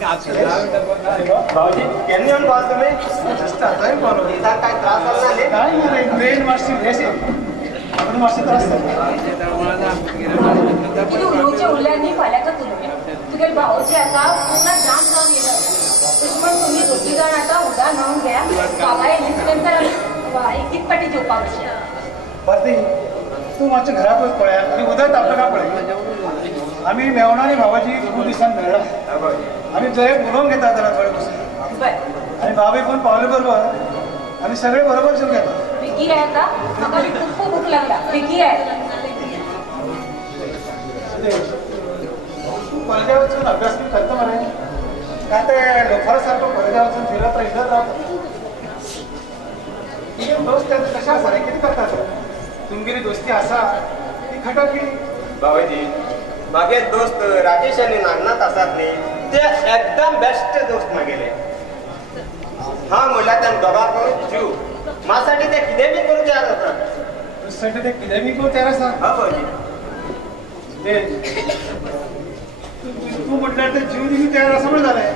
भाऊजी केन्ना येऊन पावस तुम्ही काय त्रास झाला नाही ब्रेन मातशी भेस आपण मातशें त्रास उलोवचे उरल्यांनी फाल्यां तुगे भावोचे आतां पूर्ण जाम जावन येयला तशें म्हण तुमी दोगी जाण आतां उदक न्हांवन घ्या बाबा येयले नंतर एक पाटी जेवपाक बरं तू मातशें घरात वच पळया आनी उदक तापता काय पळय आमी मेवणा आनी भावाजी खूब दिसान मेळ्ळा आमी जंय उलोवंक घेता जाल्यार थोडे बसून आनी बाबा कोण पावले बरोबर आमी सगळे बरोबर जेवन घेता बेगी आहे आता म्हाका बी खूब भूक लागला बेगी आहे तू कॉलेजा वचून अभ्यास बी करता मरे काय ते लोफरा सारको कॉलेजा वचून फिरत रावता तुगे दोस्त कशें आसा रे कितें करता तूं तुमगेली दोस्ती आसा ती खटर की बाबाजी मागे दोस्त राकेश आनी नागनाथ आसात न्ही ते एकदम बेस्ट दोस्त मागेले हांव म्हणल्यार त्या दोगांक जीव माझ्यासाठी ते कितें बी करूंक तयार आसात तुझ्यासाठी ते कितें बी करूंक तयार आसा हा बाबाजी तू म्हटल्यार ते जीव दिवंक तयार आसा म्हण जालें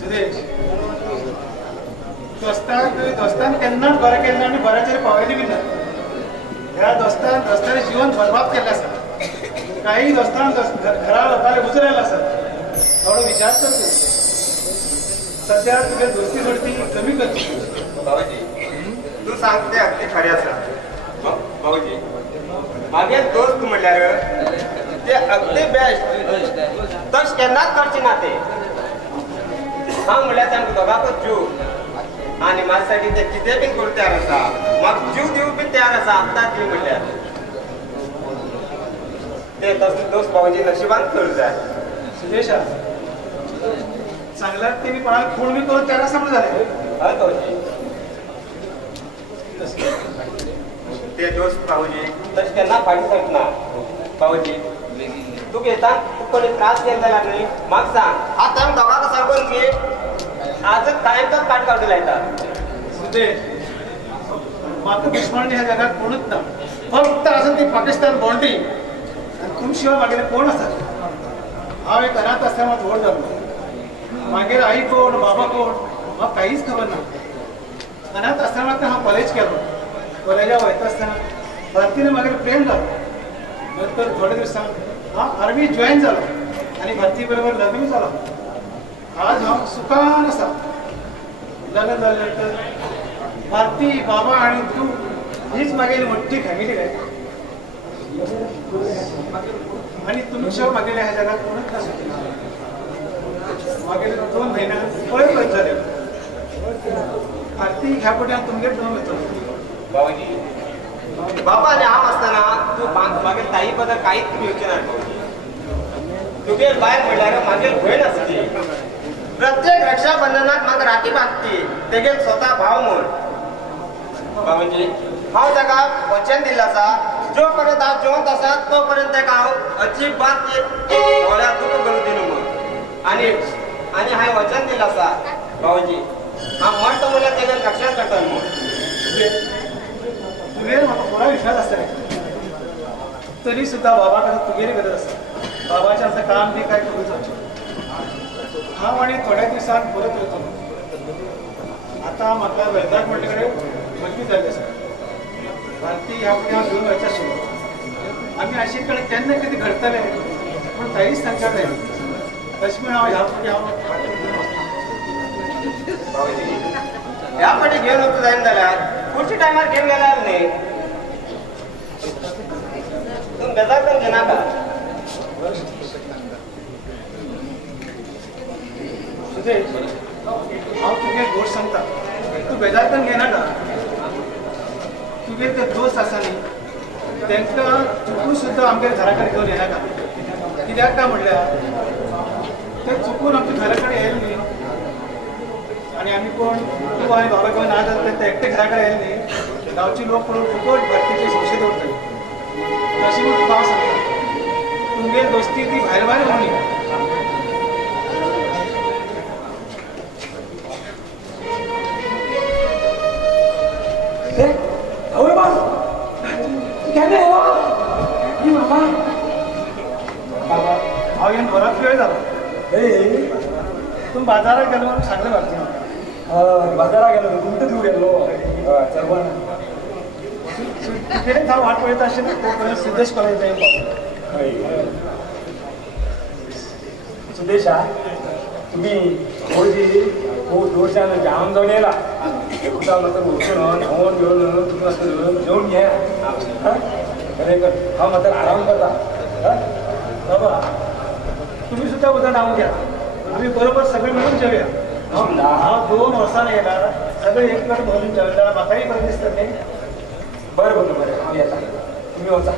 सुदेश दोस्तान केन्नाच बरें केलें आनी बऱ्याचेर पावयलें बी ना ह्या दोस्तान जीवन बरबाद केल्लें आसा काही दोस्तान घरा लोकांनी उजरायला आसा थोडो विचार कर तूं सध्या तुगे दोस्ती सोडती कमी करची बाबाजी तू सांगते अगदी खरें आसा बाबाजी मागे दोस्त म्हणल्यार ते अगदी बेस्ट तश केन्नाच करचे ना ते हांव म्हणल्यार तांकां दोगांकूच जीव आनी म्हाज्यासाठी ते कितें बी करूंक तयार आसा म्हाका जीव दिवंक बी तयार आसा आत्ताच जीव म्हणल्यार ते तसले दोस्त बाबाजी नशिबान करूंक जाय सुदेशा चांगल्यात तेणी कोणाक खूण बी करून तयार आसा म्हण जालें हय बाबाजी ते दोस्त बाबाजी तशें केन्ना फाटी सरना बाबाजी तूं घेता तूं कोणी त्रास केला जाल्यार न्ही म्हाका सांग आतां आमी दोगांक सांगून की आज कायमच काट काडूं लायता सुदेश म्हाका दुश्मन ह्या जगात कोणूच ना फक्त आसा ती पाकिस्तान बाउंड्री आनी तुम शिवाय म्हागेले कोण आसा हांव एक अनाथ आश्रमांत व्हड जालो मागीर आई कोण बाबा कोण म्हाका काहीच खबर ना अनाथ आश्रमांत हांव कॉलेज केलो कॉलेजा वयता आसतना भारतीन मागीर प्रेम जालो नंतर थोडे दिवसांक हांव आर्मी जॉयन जालो आनी भारती बरोबर लग्न जालो आज हांव सुखान आसा लग्न जालें नंतर भारती बाबा आनी तूं हीच मागेली मोठी फॅमिली काय आनी तुमी शिवाय मागेले ह्या जगात कोणूच नासता मागेले 2 म्हयन्यान पळय खंय जाले भारती ह्या पट्यान तुमगेर दोन येतो बाबाजी बाबा आनी हांव आसतना तूं मागीर ताई बद्दल कांयच भिवचें ना तुगेर बायल म्हणल्यार मागीर भयण आसली प्रत्येक रक्षाबंधनाक म्हाका राखी बांदती तेगेर स्वता भाव म्हूण बाबाजी हांव ताका वचन दिल्लें आसा जो पर्यंत हांव जिवंत आसा तो पर्यंत ताका हांव अजिबात दोळ्याक दुखो करूं दिना म्हूण आनी हांवें वचन दिल्लें आसा बाबाजी हांव म्हणटा म्हणल्यार तेगेर रक्षण करता म्हूण तुगेर म्हाका पुरा विश्वास आसता तरी सुद्दां बाबा कडेन तुगेरी गरज आसा बाबाचें आतां काम बी काय करूं जावचें हांव आनी थोड्या दिसान परत येतलो आतां म्हाका वैजाग म्हणले कडेन मजबूत जाल्ली आसा भारती ह्या फुडें हांव घेवन वयचें आशिल्लो आमी आशिल्ले कडेन केन्ना कितें घडटलें पूण कांयच तांकां जाय तशें म्हण हांव ह्या फुडें ह्या फाटी घेवन वचूं जायना जाल्यार पुढच्या टायमार घेवन गेल्यार न्ही तुमी बेजार करून घेनाका सुदेश हांव तुगे गोश्ट सांगता तूं बेजार करून घेनाका तुगे ते दोस्त आसा न्ही तांकां चुकून सुद्दां आमच्या घरा कडेन घेवन येनाका कित्याक काय म्हणल्यार ते चुकून आमच्या घरा कडेन येयले न्ही आनी आमी कोण तूं आनी बाबा घेवन ना जाता ते एकटे घरा कडेन येयले न्ही गांवचे लोक पळोवन फुकट भारतीचे संशय दवरतले तशें म्हूण तुका हांव सांगता तुमगे दोस्ती ती भायर भायर उरली बाबा हांव येवन बराच वेळ जालो तुम्ही बाजारात गेलो म्हणून सांगलं वाटतं बाजारात गेलो कुठं दूर गेलो चव्हाण तिकडे फार वाट पडत असेल ना तोपर्यंत सिद्धेश कॉलेज जाईल. सुदेशा तुम्ही होळी हो दोषानं जाम जाऊन यायला कुठं मात्र उठून धावून घेऊन तुम्ही असं जेवून घ्या हा मात्र आराम करता बाबा तुम्ही सुद्धा उद्या नाव घ्या आम्ही बरोबर सगळे मिळून जेऊया. हा 2 वर्षाने येणार सगळे एककडे बोलून जेवला माताही बरं दिसतात नाही. बरं बरं बरं आम्ही आता तुम्ही होता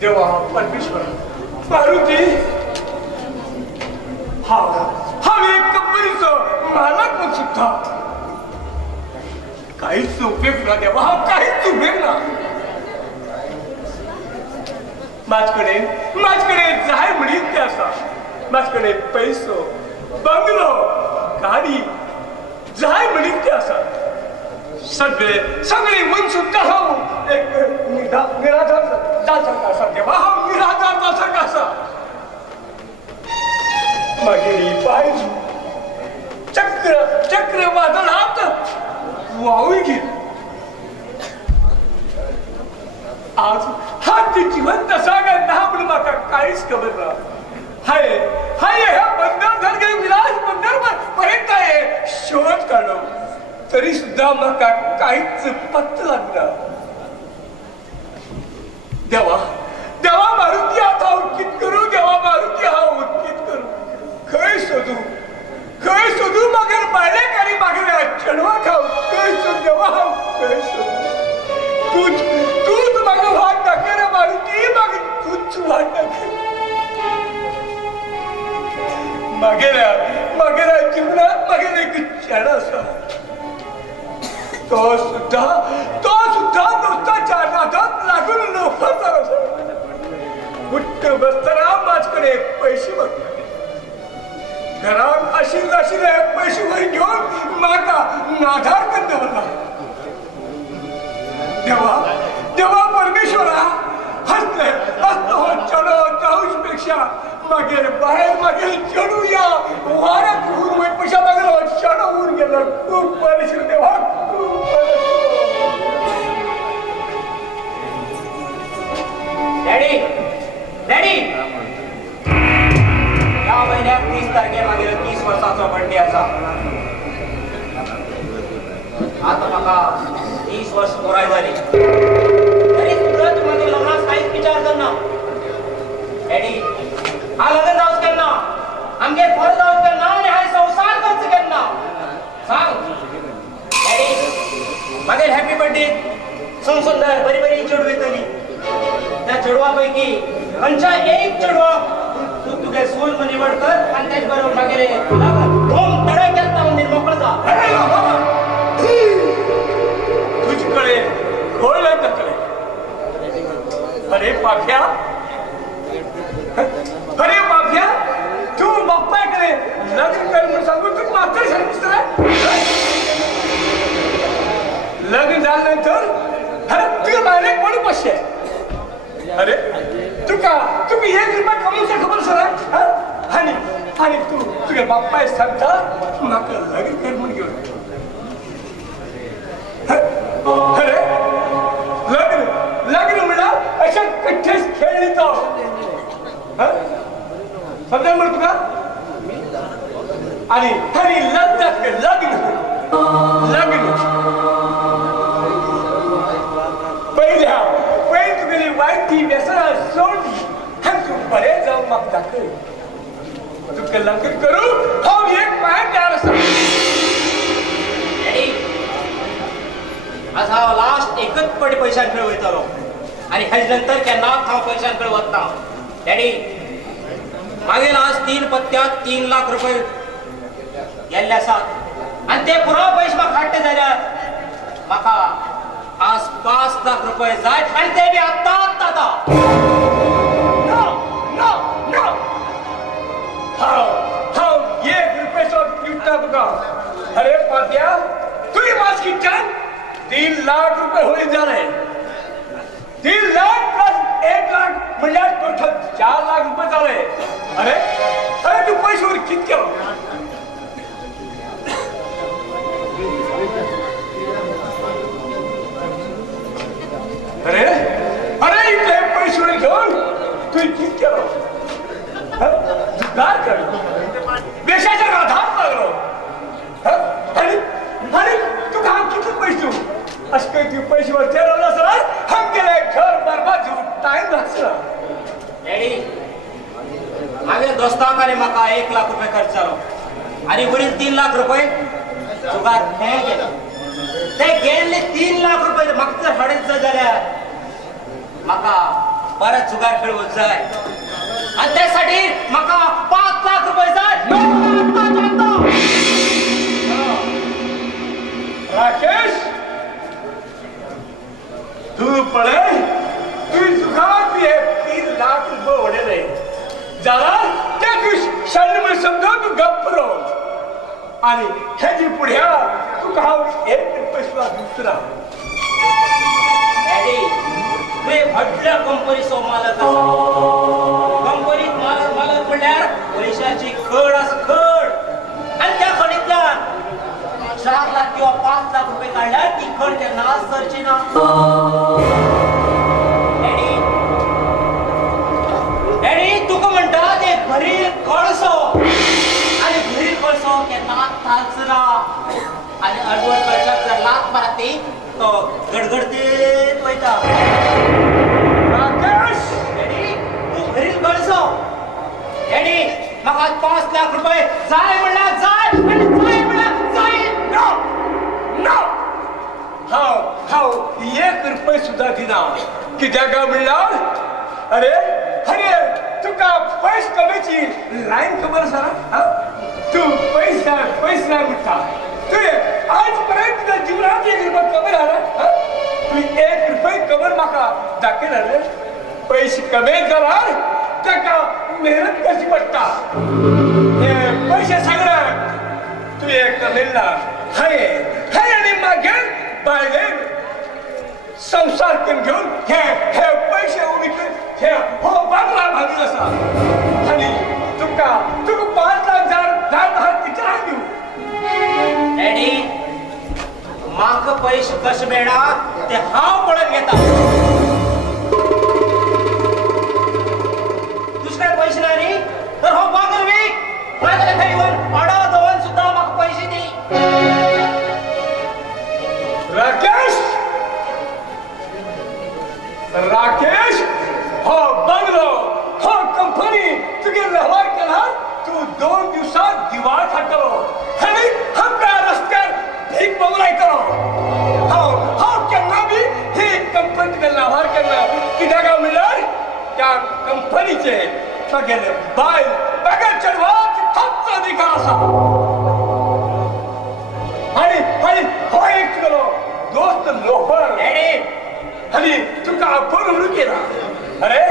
देवा परमेश्वर मारुती हा एक कंपनीचं मालक पण सुद्धा काहीच उपयोग ना देवा हा काहीच उपयोग ना. माझकडे जाय म्हणीत ते असा माझकडे पैसो बंगलो गाडी जाय म्हणीत ते असा सगळे मन सुद्धा हा एक निराधार दासारखा असा देवा हा निराधार दासारखा असा मागेली पाहिजे चक्र वादळात वाहून गेली. आज हा ती जिवंत सांगत आपण माका काहीच खबर ना हाय ह्या बंदर धरगे विलास बंदर पर्यंत आहे शोध काढलो तरी सुद्धा माका काहीच पत्ता लागला. देवा मारुती आता उटकीत करू देवा मारुती हा उटकीत करू खय शोधू मगर बायलेक आणि मागे चढवा खाऊ खय शोध देवा खय शोधू तूच मागे वाट टाके रे मारुती मागे तूच वाट टाके मागे जीवनात मागे एक क्षण असा तो सुद्धा दोस्ताच्या नादात लागून लोकांचा उठ्ठ बसताना माझकडे पैसे बघ घरात अशी पैसे वर घेऊन मागा नाधार करत मला. देवा परमेश्वरा हसले चढ जाऊच पेक्षा मागे चढूया वाऱ्यात उरून पैसा मागला चढ उरून गेला खूप परिश्रम देवा खूप डॅडी या महिन्यात 30 तारखेमागे 30 वर्षाचा बर्थडे असा आता मला 30 वर्ष पुराय झाली तरी सुद्धा तुम्हाला लग्नास काहीच विचार करना डॅडी हा लग्न जाऊच करना आमगे फळ जाऊच करना आणि हा संसार खर्च करना सांग डॅडी मागे हॅपी बर्थडे सुंदर बरी चढू येतली त्या चढवापैकी अंचा एक चढवा तू तुझे सोल मध्ये निवड कर आणि त्याचबरोबर मागे होम तडक्यात लावून निर्मोकळ जा. तुझकडे घोळलं तकडे अरे पाफ्या तू बाप्पाकडे लग्न कर म्हणून सांगून तू मात्र सांगूस लग्न झाल्यानंतर अरे तुझ्या बाहेर कोणी पैसे अरे तुम्ही 1 रुपया कमवूचा खबर सर आणि तू तुझ्या बाप्पा सांगता माका लग्न कर म्हणून घेऊन अरे लग्न म्हणा अशा कठ्ठेच खेळली तो समजा म्हण तुला आणि लग्न पहिले तुझी वाईट ती व्यसना सोडली आणि तू बरे जाऊन मग जाते तुझं लग्न करू हो एक पाय तयार असतो. आज हा लास्ट एकच पडे पैशांकडे वयतालो आणि ह्याच्यानंतर केन्ना हांव पैशांकडे वचना. डॅडी मागील आज 3 पत्त्यात 3 लाख रुपये गेल्ले आसात आणि ते पुरो पैसे म्हाका हाडटे जाल्यार म्हाका आज 5 लाख रुपये जाय आणि ते बी आता आता नो नो नो हाव 1 रुपये कितना बघा अरे पात्या तू मास किचन 3 लाख रुपये होईल झाले 3 लाख प्लस 1 लाख म्हणजे टोटल 4 लाख रुपये झाले अरे अरे तू पैशावर किती अरे अरे इतले पैशावर घेऊन तू किती जुगार कर देशाच्या राधात लागलो आणि तू काम किती पैसे असं काही तू पैशावर ठरवलं सर हम गेले घर बरबाद घेऊन टाइम लागला डॅडी माझ्या दोस्तांकडे म्हाका 1 लाख रुपये खर्च जालो आणि उरील 3 लाख रुपये जुगार हे गेले ते गेले 3 लाख रुपये मागचं हाडेच जाल्यार म्हाका परत जुगार खेळवत जाय आणि त्यासाठी म्हाका 5 लाख रुपये जाय राकेश तू पळे तू जुगार भी 3 लाख रुपये ओढले जरा त्या दिवशी शर्म समजा तू गप्प रो आणि ह्याची पुढ्या तू का 1 रुपये दुसरा डॅडी मी भटल्या कंपनीचो मालक कंपनीत मालक म्हणल्यार पैशाची खड खड आणि त्या खडीतल्यान 4 लाख किंवा 5 लाख रुपये काढल्यार ती खड केन्ना सरची ना डॅडी तुका म्हणटा ते भरील कळसो आणि भरील कळसो केन्ना थालचना आणि अर्धवट कळशाक जर लात मारती तो गडगडतेत वयता राकेश डॅडी तू भरील कळसो डॅडी म्हाका 5 लाख रुपये जाय म्हणल्यार जाय आणि जाय म्हणल्यार जाय नो नो हाव 1 रुपये सुद्धा दिना कित्याक म्हणल्यार अरे अरे तुका पैस कमेची लाईन खबर आसा तू पैसा म्हणटा तू आजपर्यंत तुझ्या जीवनात 1 रुपये कमी झाला तू 1 रुपये कमर म्हाका दाखयला रे पैसे कमी जाल्यार ताका मेहनत करची पडटा पैसे सगळं तू एक कमेला हाय आणि मागेर बायलेर संसार करून घेऊन हे पैसे उभी हे हो बांगला भागील असा आणि तुका 5 लाख हजार तिच्या घेऊ डॅडी म्हाका पैसे कशे मेळा ते हांव पळोवन घेता दुसरे पैसे ना न्ही तर हो बांगर वीक माझ्या थंय येवन अडा दवन सुद्धा म्हाका पैसे दी राकेश हो बंगलो हो कंपनी तुगे व्यवहार केला तू 2 दिवसात दिवाळ फाटलो आणि हमका रस्त्यार भीक मागलाय करो हो केन्ना बी ही कंपनी तुगे व्यवहार केला कित्याक म्हणल्यार त्या कंपनीचे सगळे बायल बगर चढवाक फक्त अधिकार आसा आणि हो एक तुगेलो दोस्त लोफर आणि तुका आपण म्हणून केला अरे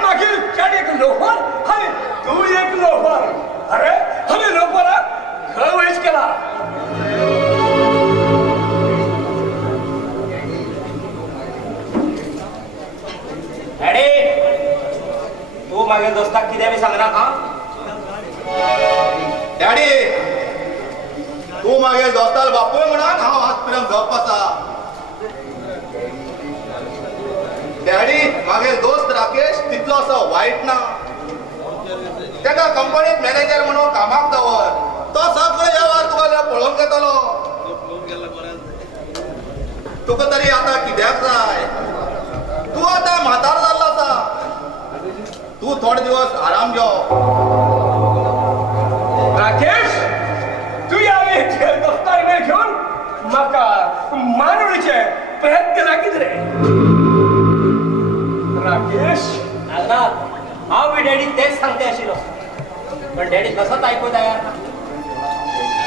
मागील चढ एक लोफर आणि तू एक लोफर अरे लोफरा खळ वयस केला डॅडी तू मागील दोस्ताक कितें बी सांगना का डॅडी तू मागील दोस्ताल बापूय म्हणान हांव आज पर्यंत गप आसा डॅडी मागे दोस्त राकेश तितलो असो वाईट ना तेका कंपनीत मॅनेजर म्हणून कामाक दवर तो सगळे व्यवहार तुका पळोवन घेतलो तुका तरी आता कित्याक जाय तू आता म्हातार जाल्लो आसा तू थोडे दिवस आराम घेव राकेश तू या दोस्तार वेळ घेऊन म्हाका मानवणीचे प्रयत्न लागीत रे राकेश हांव बी डॅडी तेच सांगते आशिल्लो पण डॅडी कसोच आयकूं तयार ना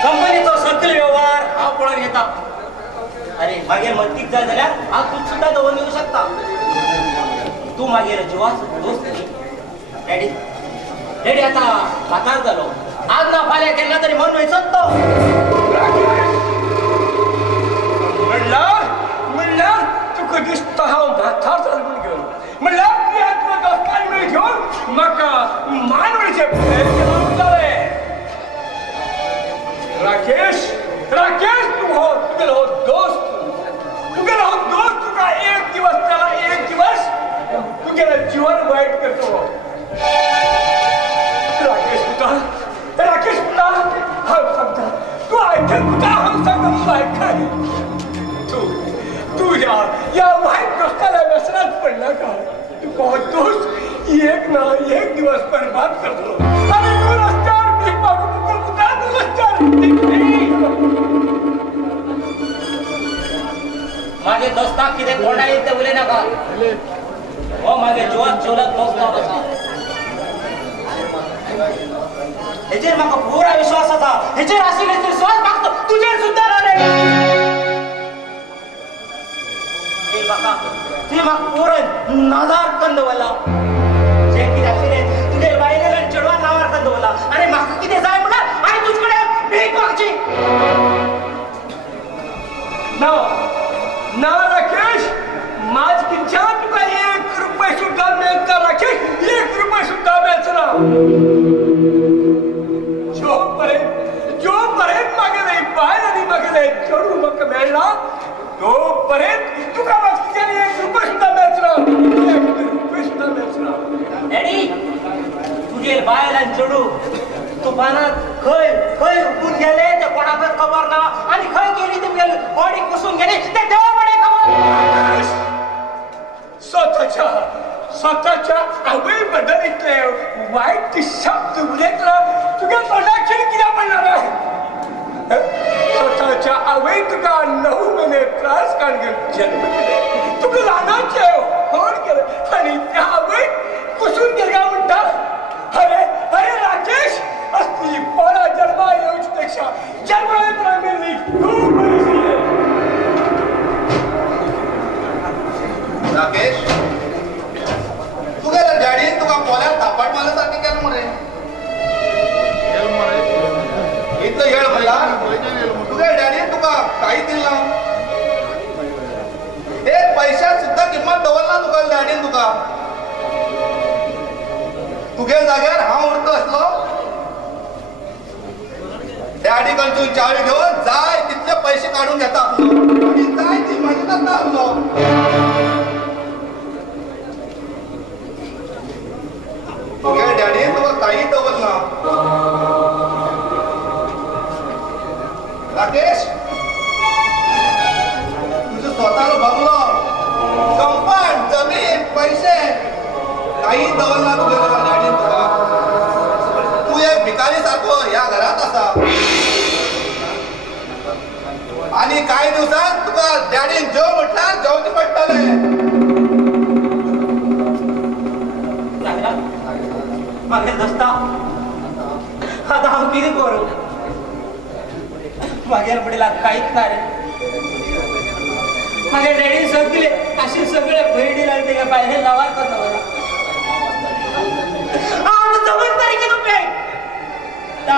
कंपनीचो सगळे व्यवहार हांव पळोवन घेता अरे मागीर मदतीक जाय जाल्यार हांव तूं सुद्दां दवरून येऊ शकता. तू मागीर जिवाचो दोस्त न्ही. डॅडी डॅडी आतां म्हातार जालो. आज ना फाल्यां केन्ना तरी मन वयचोच तो. म्हणल्यार तुका दिसता हांव म्हातार जालो म्हूण घेवन. म्हणल्यार ती आत्मा दोस्तान मेळ घेवन म्हाका मानवळीचे प्रयत्न करूंक जाले. राकेश तुगेलो दोस्त तुका एक दिवस त्याला एक दिवस तुगेलं जीवन वाईट करतो. राकेश पुता हांव सांगता तू आयकल पुता हांव सांगता तू आयकाय. तू या वाईट दोस्ताला व्यसनात पडला का? तुका हो दोस्त एक ना एक दिवस बरबाद करतो. आणि तू रस्त्यावर भीक मागू पुता तू रस्त्यावर मागे दोस्ताक कितें कोणाय ते उलय नाका. हो मागे जिवाक जिवलक दोस्त आसा. हेचेर म्हाका पुरा विश्वास आसा. हेचेर आशिल्ले विश्वास म्हाका तुजेर सुद्दां ती म्हाका पुरो नादार करून दवरला. जें कितें आशिल्लें तुगे बायलेन चेडवान नांवार करून दवरला. आनी म्हाका कितें जाय म्हणल्यार हांवें तुजे कडेन भीक मागची. ना राकेश माझ किंच्यान तुका 1 रुपया सुद्दां मेळटा. राकेश 1 रुपया सुद्दां मेळचना. जो पर्यंत मागेले बायल आनी मागेले चेडूं म्हाका मेळना तो पर्यंत तुका म्हाका 1 रुपया सुद्दां मेळचना. 1 रुपया सुद्दां मेळचना. डॅडी तुगे बायल आनी चेडूं तुफानात खंय खंय उकून गेले ते कोणाकच खबर ना. आनी खंय गेली तुमगे बॉडी कुसून गेली ते देवा बडे खबर. स्वतःच्या आवय बद्दल इतले वाईट शब्द उलयतना तुगे तोंडाचेर कित्याक पडणार आहे? स्वतःच्या आवय तुका 9 महिने त्रास काडून घेवन जन्म दिले. तुका ल्हानाचे व्हड केले आनी त्या आवय कुसून गेल्या म्हणटा. अरे राकेश असली पोळा जन्मा येवचे पेक्षा जन्मा येतना मेल्ली खूब बरी. राकेश तुगेल्या डॅडीन तुका पोल्यार थापट मारल्या सारकें केलें मरे. इतलो येळ म्हणला तुगे डॅडीन तुका कांयच दिलें ना. एक पैशाक सुद्दां किंमत दवरना तुका डॅडीन तुका. तुगे जाग्यार हांव उरतो आसलो. डॅडी कडसून चावी घेवन जाय तितले पैसे काडून घेता आसलो आनी जाय ती म्हाजी करता आसलो. तुगे डॅडीन तुका कांय दवरना. राकेश तुजो स्वतालो बंगलो कंपाउंड जमीन पैसे काही दवरना तुगेल्या डॅडीन तुका. तू एक भिकारी सारको ह्या घरात आसा. आणि काही दिवसात तुका डॅडीन जेव म्हटल्यार जेवचे पडटले. मागे दोस्ता आतां हांव कितें करूं? मागेर पडला कांयच ना रे. मागे डॅडी सगळे अशे सगळे भयणी लागले तेगे बायले नांवार करून दवरला. हांव जमून तरी कितें उपेग ना.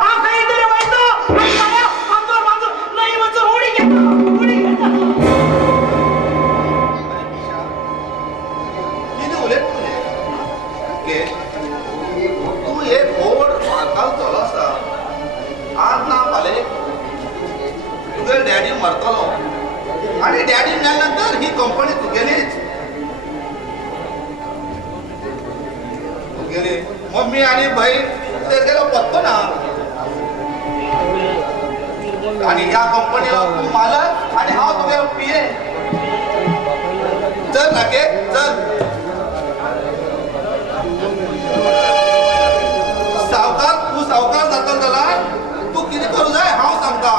हांव खंय तरी वयता आनी फाल्यां आमचो म्हाजो न्हंय वचून उडी घेता. कितें उलयता तुजें? तू एक व्हड मारकाल चलो आसा. आज ना फाल्यां तुगे डॅडी मरतलो आनी डॅडी मेल्या नंतर ही कंपनी तुगेलीच. तुगेली मम्मी आनी बहीण तेगेलो पत्तो ना. आनी ह्या कंपनीलो तू मालक आनी हांव तुगेलो पीए. चल राकेश चल. सावकार तू सावकार जाता जाल्यार तू कितें करूं जाय हांव सांगता.